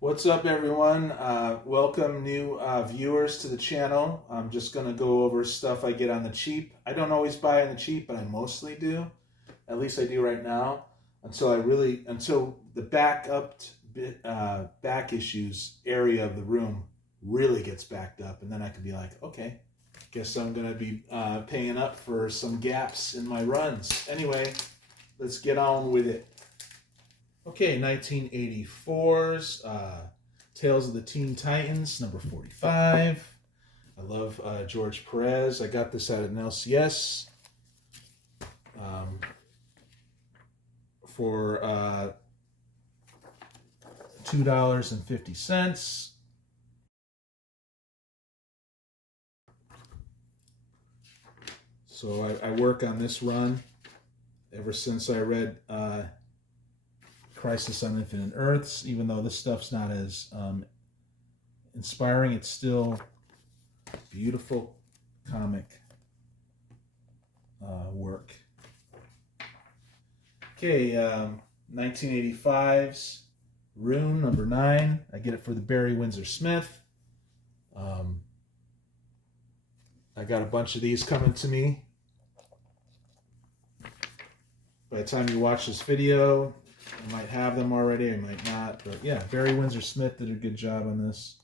What's up, everyone? Welcome new viewers to the channel. I'm just going to go over stuff I get on the cheap. I don't always buy on the cheap, but I mostly do. At least I do right now. Until the back issues area of the room really gets backed up. And then I can be like, okay, guess I'm going to be paying up for some gaps in my runs. Anyway, let's get on with it. Okay, 1984's Tales of the Teen Titans, number 45. I love George Perez. I got this at an LCS for $2.50. So I work on this run ever since I read Crisis on Infinite Earths. Even though this stuff's not as inspiring, it's still beautiful comic work. Okay, 1985's Rune, number 9. I get it for the Barry Windsor Smith. I got a bunch of these coming to me. By the time you watch this video, I might have them already, I might not, but yeah, Barry Windsor Smith did a good job on this.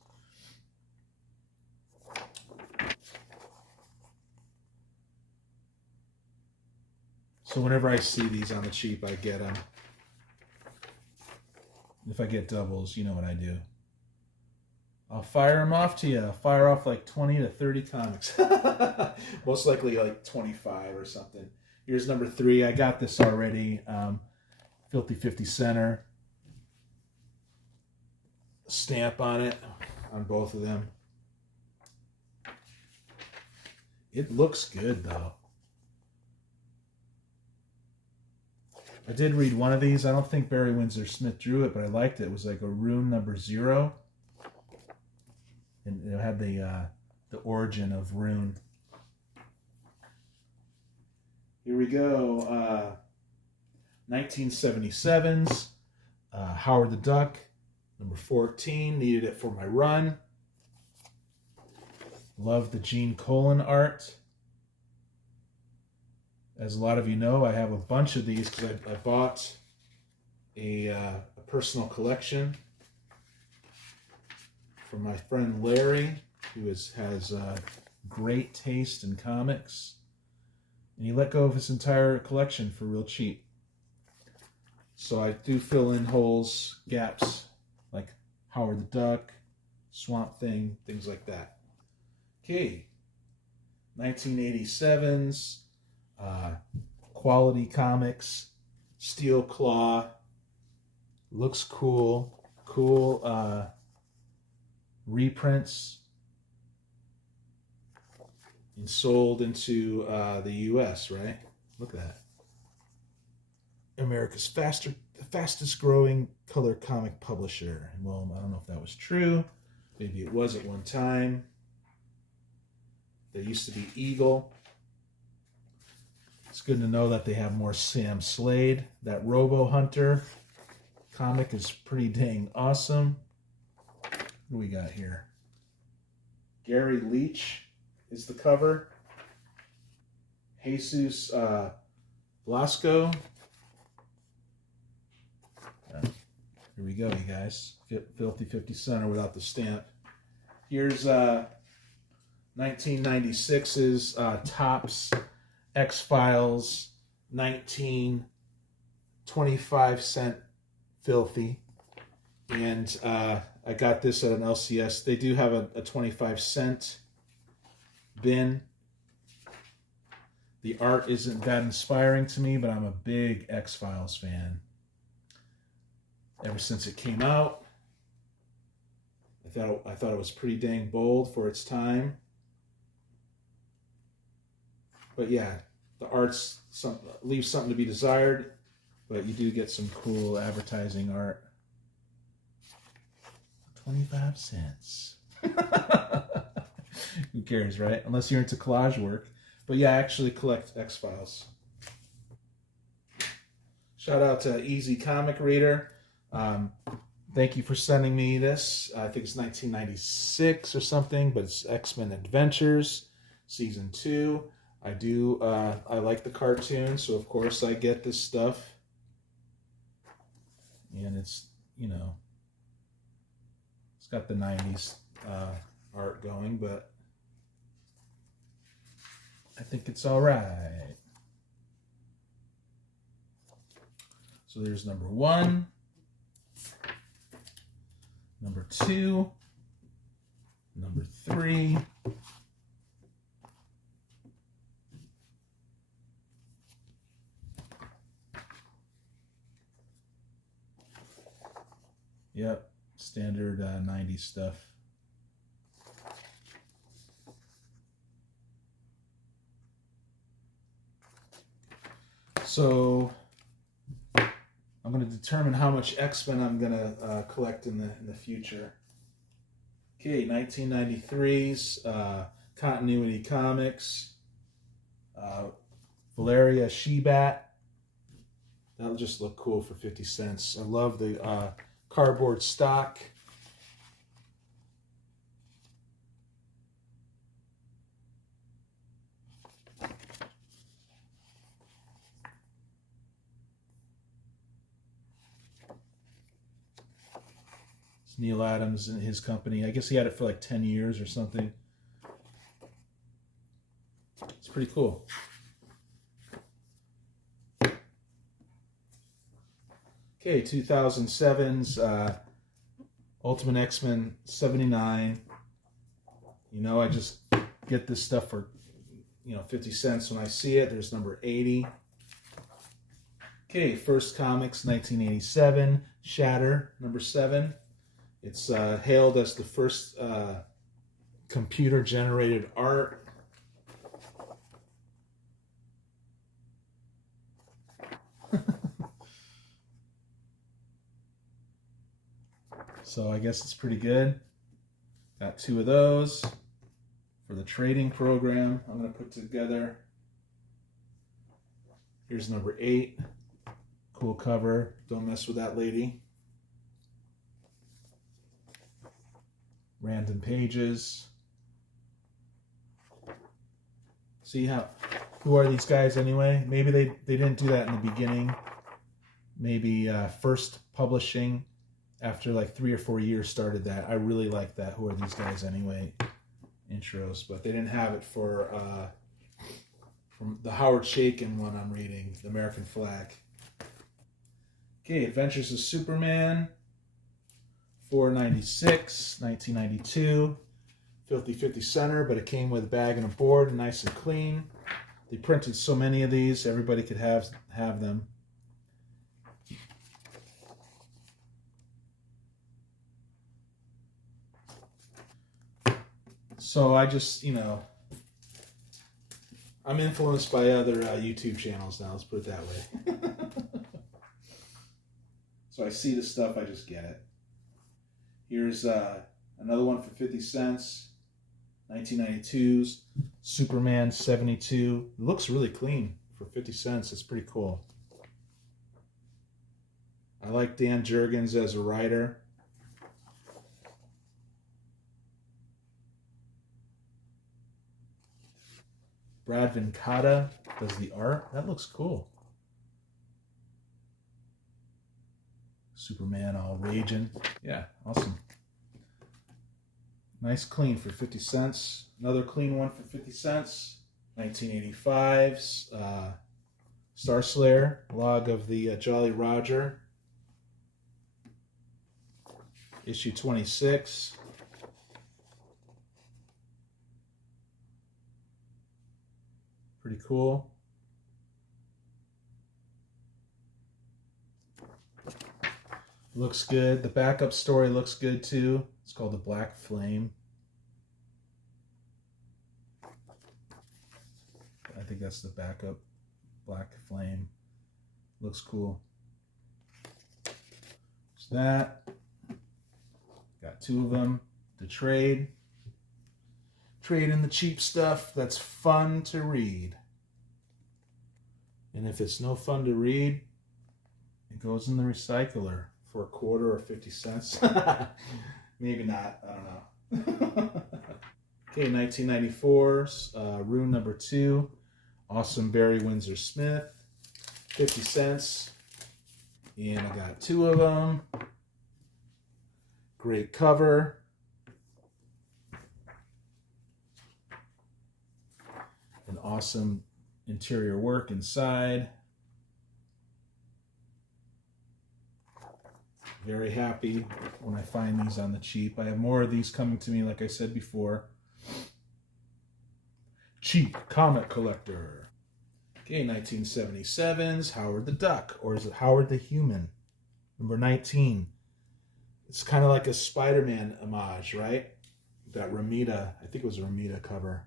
So whenever I see these on the cheap, I get them. If I get doubles, you know what I do. I'll fire them off to you. I'll fire off like 20 to 30 comics. Most likely like 25 or something. Here's number 3. I got this already. Filthy 50 center. Stamp on it, on both of them. It looks good though. I did read one of these. I don't think Barry Windsor Smith drew it, but I liked it. It was like a Rune number 0. And it had the origin of Rune. Here we go. 1977's Howard the Duck, number 14. Needed it for my run. Love the Gene Colan art. As a lot of you know, I have a bunch of these because I bought a personal collection from my friend Larry, who has great taste in comics. And he let go of his entire collection for real cheap. So I do fill in holes, gaps, like Howard the Duck, Swamp Thing, things like that. Okay, 1987's Quality Comics, Steel Claw. Looks cool. Cool reprints. And sold into the U.S., right? Look at that. America's fastest growing color comic publisher. Well, I don't know if that was true. Maybe it was at one time. There used to be Eagle. It's good to know that they have more Sam Slade. That Robo Hunter comic is pretty dang awesome. What do we got here? Gary Leach is the cover. Jesus Blasco. Here we go, you guys. Filthy 50 center without the stamp. Here's 1996's Topps X-Files 25-cent Filthy. And I got this at an LCS. They do have a 25-cent bin. The art isn't that inspiring to me, but I'm a big X-Files fan. Ever since it came out, I thought it was pretty dang bold for its time. But yeah, the art's leaves something to be desired, but you do get some cool advertising art. 25 cents. Who cares, right? Unless you're into collage work. But yeah, I actually collect X-Files. Shout out to Easy Comic Reader. Thank you for sending me this. I think it's 1996 or something, but it's XMen Adventures, Season 2. I like the cartoon, so of course I get this stuff. And it's, you know, it's got the 90s art going, but I think it's all right. So there's number 1, number 2, number 3, yep, standard 90s stuff. So I'm going to determine how much X-Men I'm going to collect in the future. Okay, 1993's Continuity Comics, Valeria She-Bat. That'll just look cool for 50 cents. I love the cardboard stock. Neil Adams and his company. I guess he had it for like 10 years or something. It's pretty cool. Okay, 2007's Ultimate X-Men 79. You know, I just get this stuff for, 50 cents when I see it. There's number 80. Okay, First Comics 1987, Shatter, number 7. It's hailed as the first computer-generated art. So I guess it's pretty good. Got 2 of those for the trading program I'm going to put together. Here's number 8. Cool cover. Don't mess with that lady. Random pages. See who are these guys anyway? Maybe they didn't do that in the beginning. Maybe First Publishing after like 3 or 4 years started that. I really like that. Who are these guys anyway? Intros, but they didn't have it for from the Howard Chaykin one I'm reading, the American Flag. Okay, Adventures of Superman. $4.96, 1992. Filthy 50 center, but it came with a bag and a board, nice and clean. They printed so many of these, everybody could have them. So I just, I'm influenced by other YouTube channels now, let's put it that way. So I see the stuff, I just get it. Here's another one for 50 cents. 1992's Superman 72. It looks really clean for 50 cents. It's pretty cool. I like Dan Jurgens as a writer. Brad Venkata does the art. That looks cool. Superman all raging. Yeah, awesome. Nice clean for 50 cents. Another clean one for 50 cents. 1985's Star Slayer, Log of the Jolly Roger. Issue 26. Pretty cool. Looks good. The backup story looks good too. It's called The Black Flame. I think that's the backup. Black Flame. Looks cool. So that. Got 2 of them to trade. Trade in the cheap stuff that's fun to read. And if it's no fun to read, it goes in the recycler for a quarter or 50 cents. Maybe not. I don't know. Okay, 1994, rune number 2. Awesome Barry Windsor Smith. 50 cents. And I got 2 of them. Great cover. An awesome interior work inside. Very happy when I find these on the cheap. I have more of these coming to me, like I said before. Cheap comic collector. Okay, 1977's Howard the Duck, or is it Howard the Human? Number 19. It's kind of like a Spider-Man homage, right? That Romita, I think it was a Romita cover.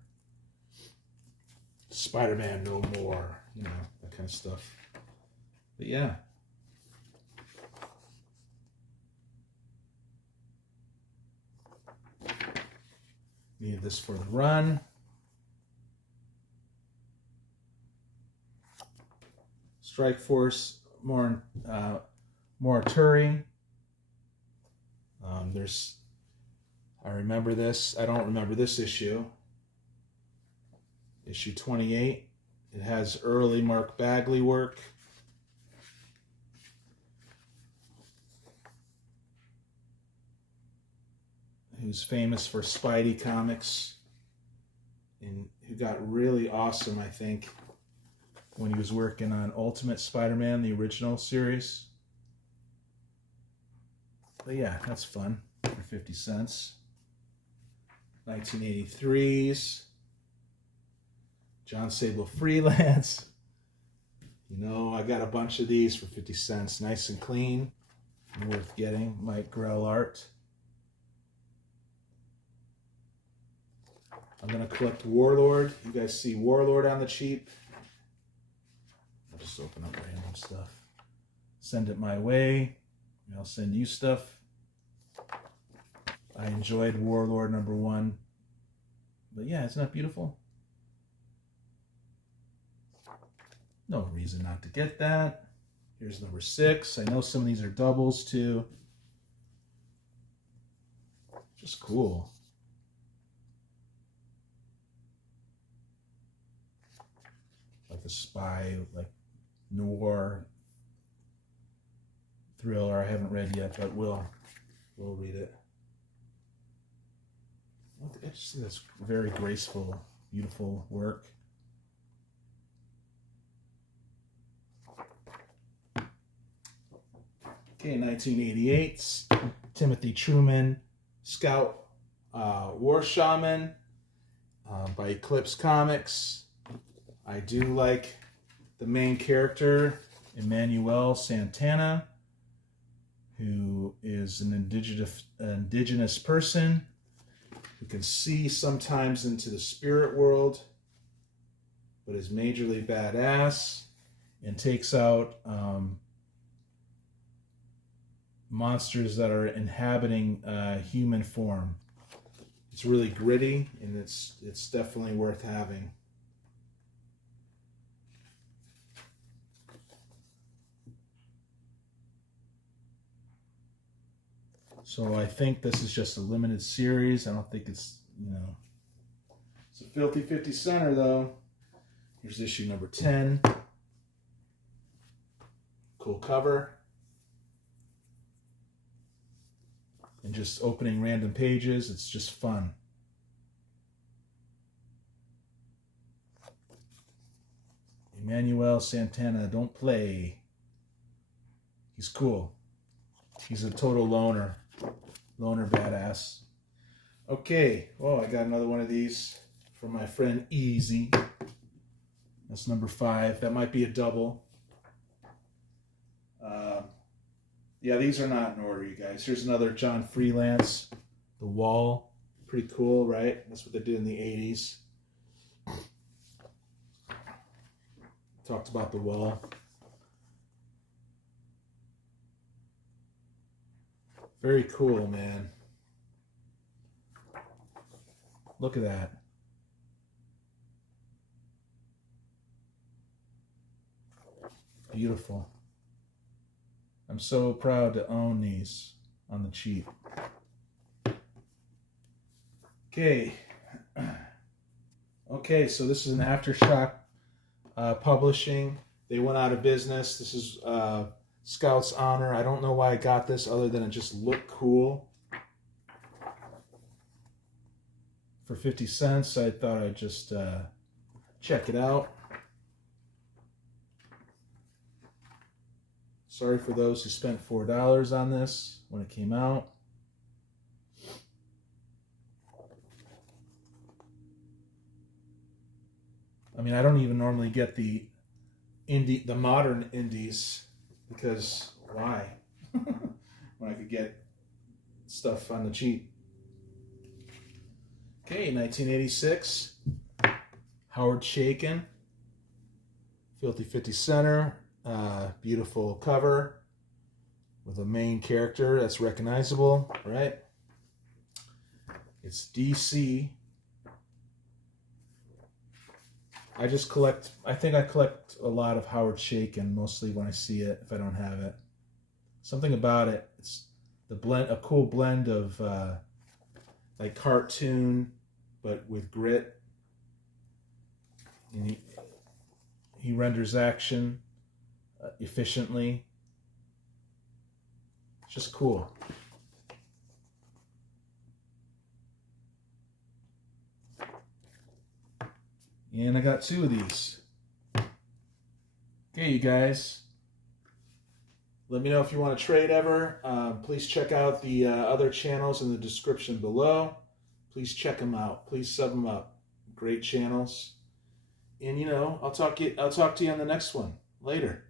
Spider-Man no more, you know, that kind of stuff. But yeah. Need this for the run. Strike Force, Morituri. I remember this. I don't remember this issue. Issue 28. It has early Mark Bagley work. Who's famous for Spidey comics and who got really awesome, I think, when he was working on Ultimate Spider-Man, the original series. But yeah, that's fun for 50 cents. 1983's John Sable Freelance. You know, I got a bunch of these for 50 cents. Nice and clean and worth getting. Mike Grell art. I'm going to collect Warlord. You guys see Warlord on the cheap. I'll just open up random stuff. Send it my way. I'll send you stuff. I enjoyed Warlord number 1. But yeah, isn't that beautiful? No reason not to get that. Here's number 6. I know some of these are doubles too. Just cool. Like a spy, like noir thriller. I haven't read yet, but we'll read it. I just see this very graceful, beautiful work. Okay, 1988, Timothy Truman, Scout War Shaman by Eclipse Comics. I do like the main character, Emmanuel Santana, who is an indigenous person who can see sometimes into the spirit world, but is majorly badass and takes out monsters that are inhabiting human form. It's really gritty, and it's definitely worth having. So I think this is just a limited series. I don't think it's, you know, it's a filthy 50 center though. Here's issue number 10. Cool cover. And just opening random pages, it's just fun. Emmanuel Santana, don't play. He's cool. He's a total loner badass. Okay, oh, I got another one of these from my friend Easy. That's number 5. That might be a double. Yeah, these are not in order, you guys. Here's another John Freelance, The Wall. Pretty cool, right? That's what they did in the 80s. Talked about The Wall. Very cool, man. Look at that. Beautiful. I'm so proud to own these on the cheap. Okay. Okay, so this is an Aftershock Publishing. They went out of business. This is Scout's Honor. I don't know why I got this other than it just looked cool. For 50 cents, I thought I'd just check it out. Sorry for those who spent $4 on this when it came out. I mean, I don't even normally get the modern indies, because why? When I could get stuff on the cheap. Okay, 1986. Howard Chaykin. Filthy 50 center. Beautiful cover with a main character that's recognizable, right? It's DC. I think I collect a lot of Howard Chaykin, mostly when I see it, if I don't have it. Something about it, it's a cool blend of like cartoon, but with grit. And he renders action efficiently. It's just cool. And I got 2 of these. Okay, you guys. Let me know if you want to trade ever. Please check out the other channels in the description below. Please check them out. Please sub them up. Great channels. And I'll talk to you on the next one. Later.